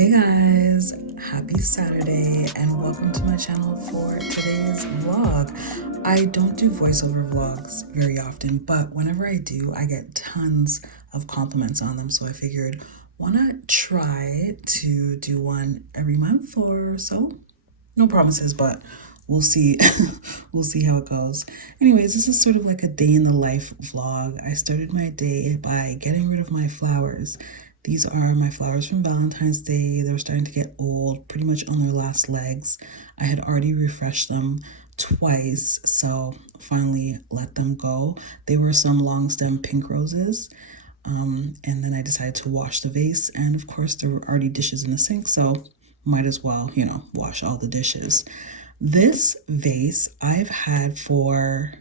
Hey guys, happy Saturday and welcome to my channel for today's vlog. I don't do voiceover vlogs very often, but whenever I do, I get tons of compliments on them. So I figured, why not try to do one every month or so? No promises, but we'll see. We'll see how it goes. Anyways, this is sort of like a day in the life vlog. I started my day by getting rid of my flowers. These are my flowers from Valentine's Day. They were starting to get old, pretty much on their last legs. I had already refreshed them twice, so finally let them go. They were some long stem pink roses. And then I decided to wash the vase, and of course there were already dishes in the sink, so might as well, wash all the dishes. This vase I've had for,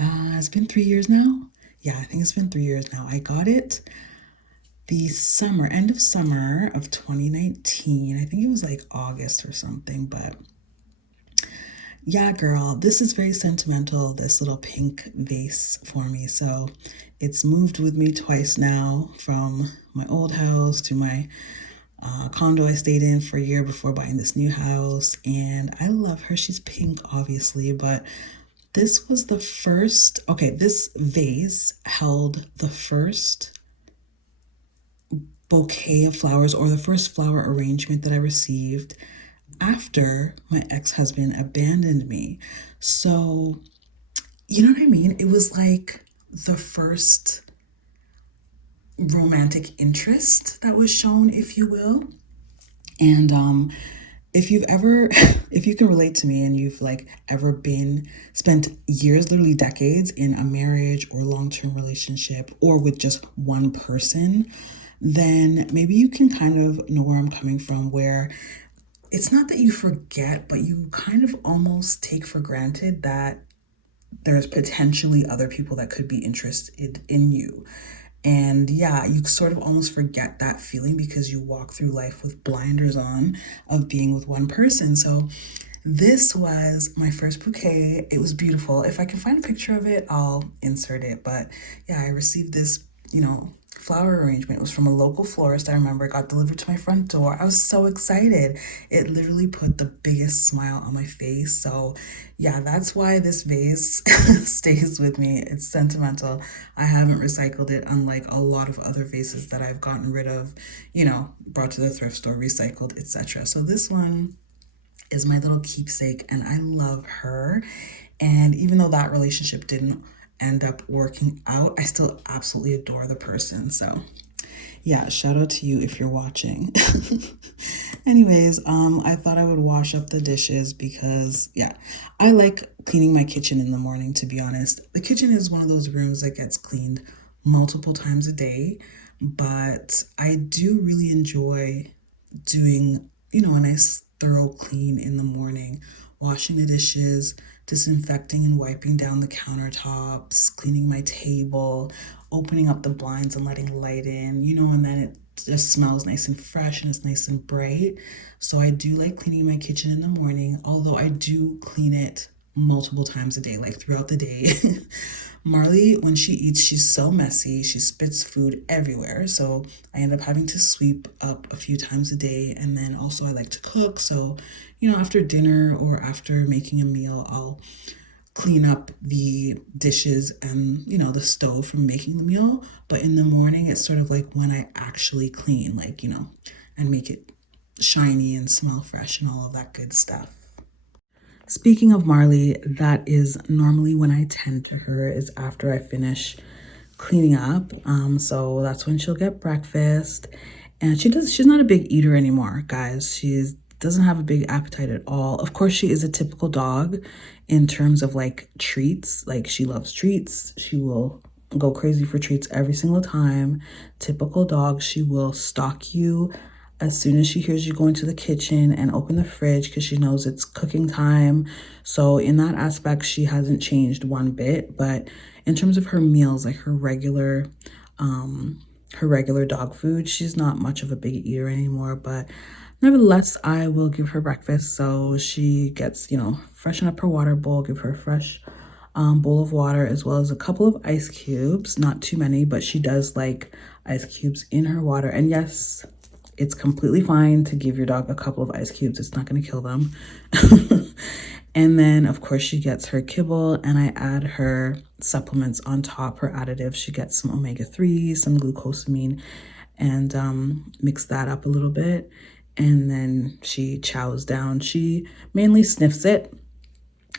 it's been 3 years now. Yeah, I think it's been 3 years now. I got it the end of summer of 2019. I think it was like August or something, but yeah, girl, this is very sentimental, this little pink vase for me. So it's moved with me twice now, from my old house to my condo I stayed in for a year before buying this new house. And I love her. She's pink, obviously, but this was the first, okay, this vase held the first bouquet of flowers, or the first flower arrangement that I received after my ex-husband abandoned me. So, you know what I mean? It was like the first romantic interest that was shown, if you will. And if you've ever if you can relate to me, and you've like ever spent years, literally decades, in a marriage or long-term relationship, or with just one person, then maybe you can kind of know where I'm coming from, where it's not that you forget, but you kind of almost take for granted that there's potentially other people that could be interested in you. And yeah, you sort of almost forget that feeling because you walk through life with blinders on of being with one person. So this was my first bouquet. It was beautiful. If I can find a picture of it, I'll insert it. But yeah, I received this, flower arrangement. It was from a local florist. I remember it got delivered to my front door. I was so excited. It literally put the biggest smile on my face. So yeah, that's why this vase stays with me. It's sentimental. I haven't recycled it, unlike a lot of other vases that I've gotten rid of, brought to the thrift store, recycled, etc. So this one is my little keepsake, and I love her. And even though that relationship didn't end up working out, I still absolutely adore the person. So yeah, shout out to you if you're watching. Anyways, I thought I would wash up the dishes because yeah, I like cleaning my kitchen in the morning, to be honest. The kitchen is one of those rooms that gets cleaned multiple times a day, but I do really enjoy doing, a nice thorough clean in the morning, washing the dishes, disinfecting and wiping down the countertops, cleaning my table, opening up the blinds and letting light in, and then it just smells nice and fresh and it's nice and bright. So I do like cleaning my kitchen in the morning, although I do clean it multiple times a day, like throughout the day. Marley, when she eats, she's so messy. She spits food everywhere. So I end up having to sweep up a few times a day. And then also I like to cook. So, after dinner or after making a meal, I'll clean up the dishes and, the stove from making the meal. But in the morning, it's sort of like when I actually clean, like, and make it shiny and smell fresh and all of that good stuff. Speaking of Marley, that is normally when I tend to her, is after I finish cleaning up. So that's when she'll get breakfast. And she's not a big eater anymore, guys. She doesn't have a big appetite at all. Of course, she is a typical dog in terms of like treats. Like, she loves treats. She will go crazy for treats every single time. Typical dog. She will stalk you as soon as she hears you go into the kitchen and open the fridge, because she knows it's cooking time. So in that aspect, she hasn't changed one bit. But in terms of her meals, like her regular dog food, she's not much of a big eater anymore. But nevertheless, I will give her breakfast. So she gets, freshen up her water bowl, give her a fresh bowl of water, as well as a couple of ice cubes. Not too many, but she does like ice cubes in her water. And yes, It's completely fine to give your dog a couple of ice cubes. It's not going to kill them. And then, of course, she gets her kibble, and I add her supplements on top, her additives. She gets some omega-3, some glucosamine, and mix that up a little bit. And then she chows down. She mainly sniffs it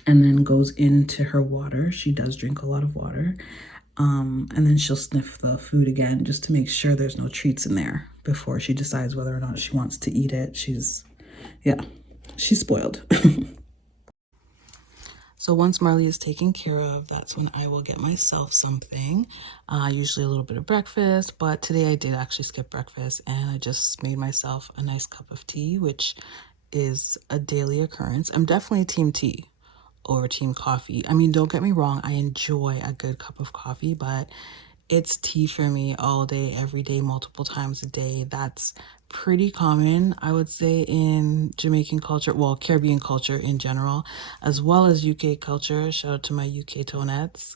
and then goes into her water. She does drink a lot of water. And then she'll sniff the food again just to make sure there's no treats in there before she decides whether or not she wants to eat it. She's spoiled. So once Marley is taken care of, that's when I will get myself something, usually a little bit of breakfast, but today I did actually skip breakfast and I just made myself a nice cup of tea, which is a daily occurrence. I'm definitely team tea over team coffee. I mean, don't get me wrong, I enjoy a good cup of coffee, but it's tea for me all day, every day, multiple times a day. That's pretty common, I would say, in Jamaican culture, well, Caribbean culture in general, as well as UK culture. Shout out to my UK tonettes.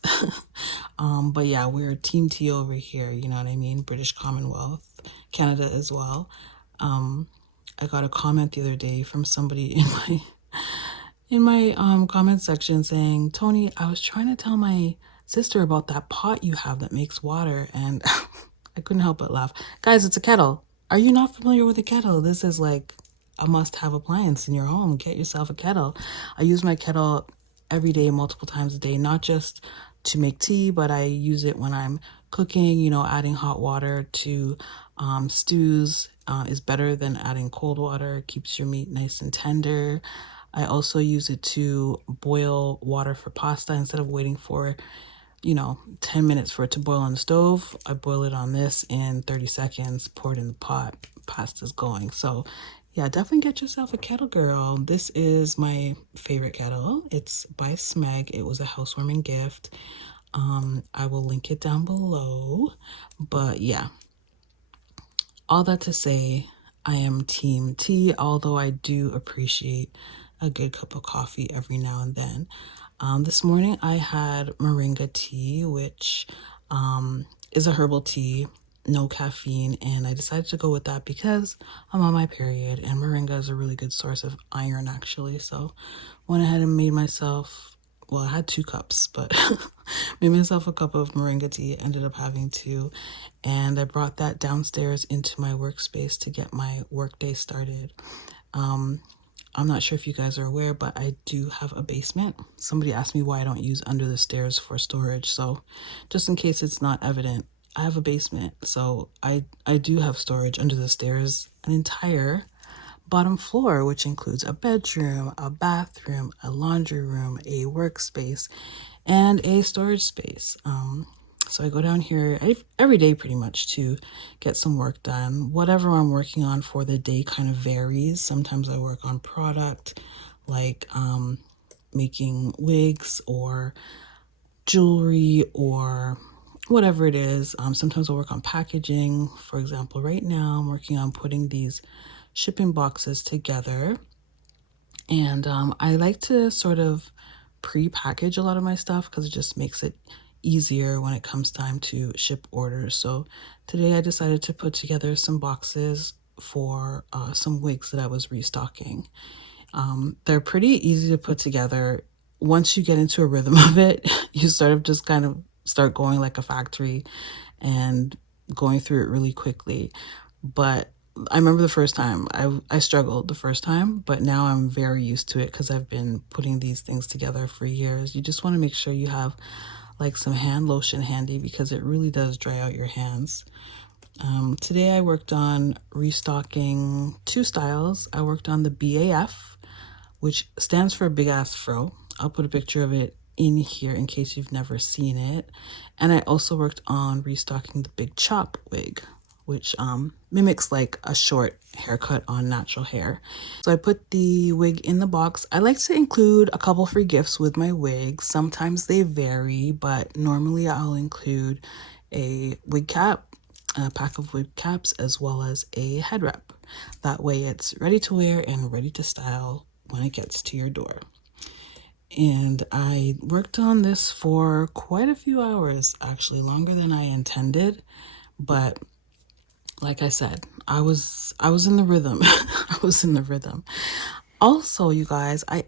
But yeah, we're team tea over here, you know what I mean? British Commonwealth, Canada as well. I got a comment the other day from somebody in my comment section saying, Toni, I was trying to tell my sister about that pot you have that makes water, and I couldn't help but laugh. Guys, it's a kettle. Are you not familiar with a kettle? This is like a must-have appliance in your home. Get yourself a kettle. I use my kettle every day, multiple times a day, not just to make tea, but I use it when I'm cooking. You know, adding hot water to stews is better than adding cold water. It keeps your meat nice and tender. I also use it to boil water for pasta instead of waiting for, 10 minutes for it to boil on the stove. I boil it on this in 30 seconds, pour it in the pot, pasta's going. So yeah, definitely get yourself a kettle, girl. This is my favorite kettle. It's by Smeg. It was a housewarming gift. I will link it down below. But yeah, all that to say, I am team tea, although I do appreciate a good cup of coffee every now and then. This morning I had moringa tea, which is a herbal tea, no caffeine, and I decided to go with that because I'm on my period, and moringa is a really good source of iron, actually. So went ahead and made myself, well, I had 2 cups, but made myself a cup of moringa tea, ended up having 2, and I brought that downstairs into my workspace to get my workday started. I'm not sure if you guys are aware, but I do have a basement. Somebody asked me why I don't use under the stairs for storage. So just in case it's not evident, I have a basement. So I do have storage under the stairs, an entire bottom floor, which includes a bedroom, a bathroom, a laundry room, a workspace, and a storage space. So I go down here every day pretty much to get some work done. Whatever I'm working on for the day kind of varies. Sometimes I work on product like making wigs or jewelry or whatever it is. Sometimes I'll work on packaging. For example, right now I'm working on putting these shipping boxes together. And I like to sort of pre-package a lot of my stuff because it just makes it easier when it comes time to ship orders. So today I decided to put together some boxes for some wigs that I was restocking. They're pretty easy to put together. Once you get into a rhythm of it, you sort of just kind of start going like a factory and going through it really quickly. But I remember the first time, I struggled the first time, but now I'm very used to it because I've been putting these things together for years. You just want to make sure you have like some hand lotion handy because it really does dry out your hands. Today I worked on restocking 2 styles. I worked on the BAF, which stands for Big Ass Fro. I'll put a picture of it in here in case you've never seen it. And I also worked on restocking the Big Chop wig, which mimics like a short haircut on natural hair. So I put the wig in the box. I like to include a couple free gifts with my wigs. Sometimes they vary, but normally I'll include a wig cap, a pack of wig caps, as well as a head wrap. That way it's ready to wear and ready to style when it gets to your door. And I worked on this for quite a few hours, actually longer than I intended, but like I said, I was in the rhythm. I was in the rhythm. Also, you guys, I've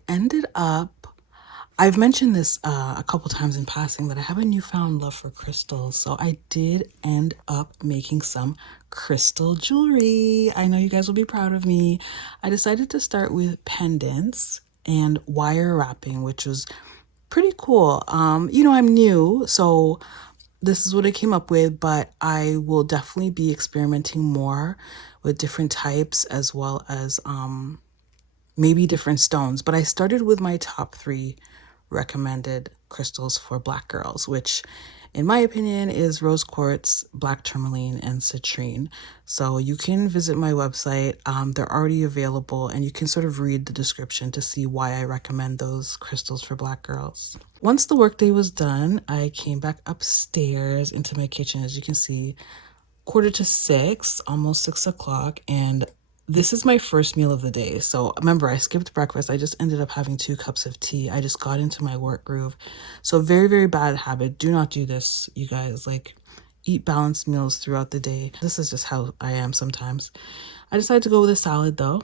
mentioned this a couple times in passing that I have a newfound love for crystals. So I did end up making some crystal jewelry. I know you guys will be proud of me. I decided to start with pendants and wire wrapping, which was pretty cool. I'm new, so this is what I came up with, but I will definitely be experimenting more with different types as well as maybe different stones. But I started with my top three recommended crystals for black girls, which in my opinion is rose quartz, black tourmaline, and citrine. So you can visit my website. They're already available, and you can sort of read the description to see why I recommend those crystals for black girls. Once the workday was done, I came back upstairs into my kitchen. As you can see, 5:45, almost 6 o'clock, and this is my first meal of the day. So remember, I skipped breakfast. I just ended up having 2 cups of tea. I just got into my work groove. So very, very bad habit. Do not do this, you guys. Like, eat balanced meals throughout the day. This is just how I am sometimes. I decided to go with a salad though.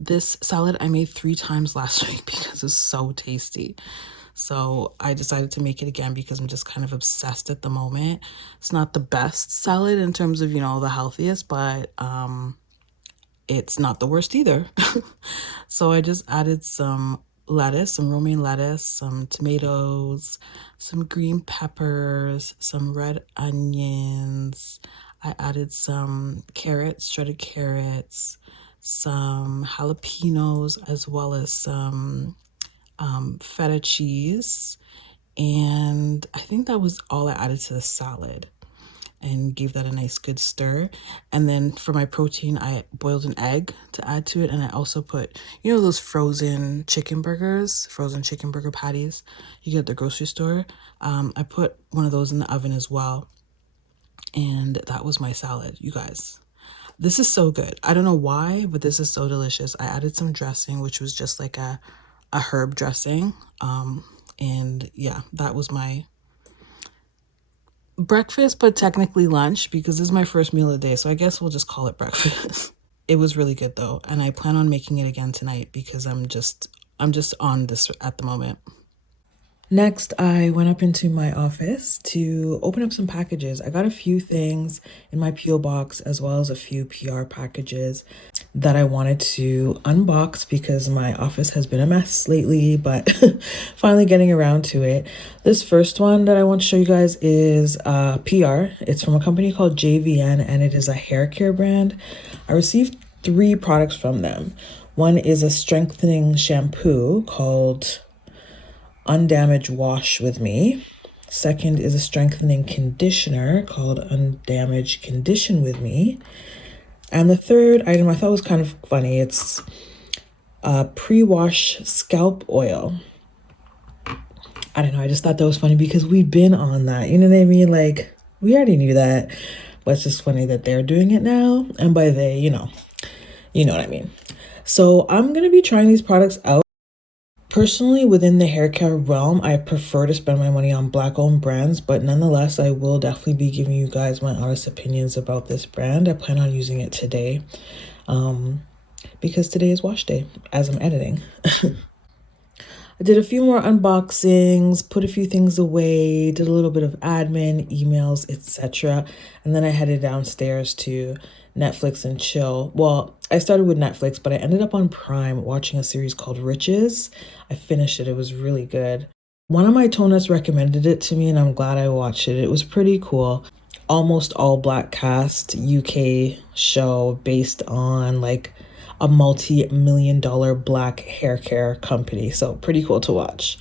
This salad I made 3 times last week because it's so tasty. So I decided to make it again because I'm just kind of obsessed at the moment. It's not the best salad in terms of, the healthiest, but it's not the worst either. So I just added some lettuce, some romaine lettuce, some tomatoes, some green peppers, some red onions. I added some carrots, shredded carrots, some jalapenos, as well as some feta cheese. And I think that was all I added to the salad and gave that a nice good stir. And then for my protein, I boiled an egg to add to it. And I also put, those frozen chicken burgers, frozen chicken burger patties you get at the grocery store. I put one of those in the oven as well. And that was my salad, you guys. This is so good. I don't know why, but this is so delicious. I added some dressing, which was just like a herb dressing. And yeah, that was my breakfast, but technically lunch because this is my first meal of the day. So I guess we'll just call it breakfast. It was really good though. And I plan on making it again tonight because I'm just on this at the moment. Next, I went up into my office to open up some packages. I got a few things in my P.O. box as well as a few PR packages that I wanted to unbox because my office has been a mess lately, but finally getting around to it. This first one that I want to show you guys is PR. It's from a company called JVN and it is a hair care brand. I received 3 products from them. One is a strengthening shampoo called Undamaged Wash with Me. Second is a strengthening conditioner called Undamaged Condition with Me. And the third item I thought was kind of funny. It's pre-wash scalp oil. I don't know. I just thought that was funny because we've been on that. You know what I mean? Like, we already knew that. But it's just funny that they're doing it now. And by they, you know what I mean. So I'm going to be trying these products out. Personally, within the hair care realm, I prefer to spend my money on black-owned brands, but nonetheless, I will definitely be giving you guys my honest opinions about this brand. I plan on using it today, because today is wash day as I'm editing. I did a few more unboxings, put a few things away, did a little bit of admin, emails, etc. And then I headed downstairs to Netflix and chill. Well, I started with Netflix, but I ended up on Prime watching a series called Riches. I finished it. It was really good. One of my Tonas recommended it to me, and I'm glad I watched it. It was pretty cool. Almost all black cast UK show based on like a multi-million-dollar black hair care company. So pretty cool to watch.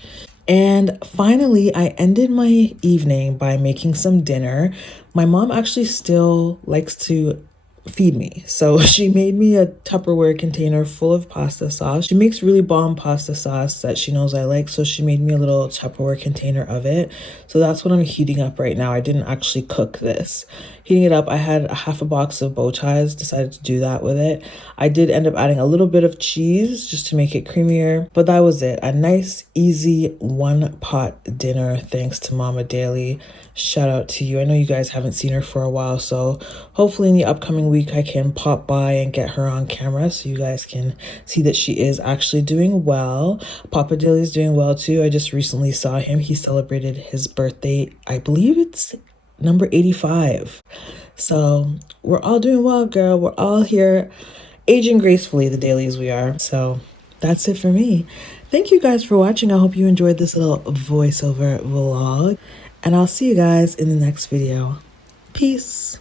And finally, I ended my evening by making some dinner. My mom actually still likes to feed me. So she made me a Tupperware container full of pasta sauce. She makes really bomb pasta sauce that she knows I like, so she made me a little Tupperware container of it. So that's what I'm heating up right now. I didn't actually cook this. Heating it up, I had a half a box of bow ties, decided to do that with it. I did end up adding a little bit of cheese just to make it creamier, but that was it. A nice, easy one pot dinner thanks to Mama Daley. Shout out to you. I know you guys haven't seen her for a while, so hopefully in the upcoming week I can pop by and get her on camera so you guys can see that she is actually doing well. Papa Daley is doing well too. I just recently saw him. He celebrated his birthday. I believe it's number 85. So we're all doing well, girl. We're all here aging gracefully, the Daleys we are. So that's it for me. Thank you guys for watching. I hope you enjoyed this little voiceover vlog. And I'll see you guys in the next video. Peace.